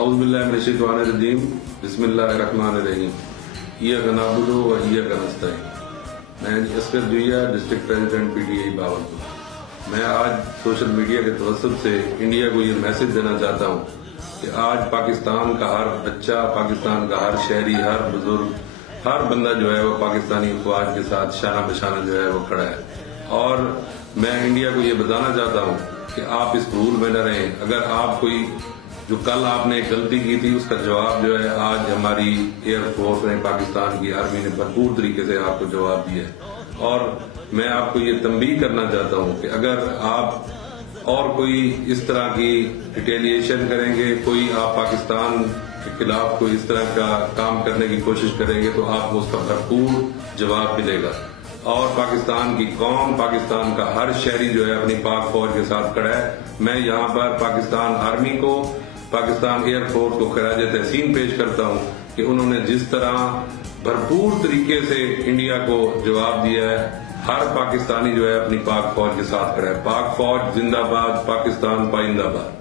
اعوذ باللہ من الشیطان الرجیم بسم اللہ الرحمن الرحیم ایاک نعبد و ایاک نستعین۔ میں Askar Joya district president P T I Bahawalpur. میں آج سوشل میڈیا کے توسط سے انڈیا کو یہ میسج دینا چاہتا ہوں کہ آج پاکستان کا ہر بچہ، پاکستان کا ہر شہری، ہر بزرگ، ہر بندہ جو ہے وہ پاکستانی افواج کے ساتھ شانہ بشانہ جو ہے وہ کھڑا ہے، اور میں انڈیا کو یہ بتانا چاہتا ہوں کہ آپ اس رول میں نہ رہیں۔ اگر آپ کوئی جو کل آپ نے غلطی کی تھی اس کا جواب جو ہے آج ہماری ایئر فورس نے، پاکستان کی آرمی نے بھرپور طریقے سے آپ کو جواب دیا ہے، اور میں آپ کو یہ تنبیہ کرنا چاہتا ہوں کہ اگر آپ اور کوئی اس طرح کی ریٹیلیشن کریں گے، کوئی آپ پاکستان کے خلاف کوئی اس طرح کا کام کرنے کی کوشش کریں گے تو آپ کو اس کا بھرپور جواب ملے گا۔ اور پاکستان کی قوم، پاکستان کا ہر شہری جو ہے اپنی پاک فوج کے ساتھ کھڑا ہے۔ میں یہاں پر پاکستان آرمی کو، پاکستان ایئر فورس کو خراج تحسین پیش کرتا ہوں کہ انہوں نے جس طرح بھرپور طریقے سے انڈیا کو جواب دیا ہے، ہر پاکستانی جو ہے اپنی پاک فوج کے ساتھ کھڑا ہے۔ پاک فوج زندہ باد، پاکستان پائندہ باد۔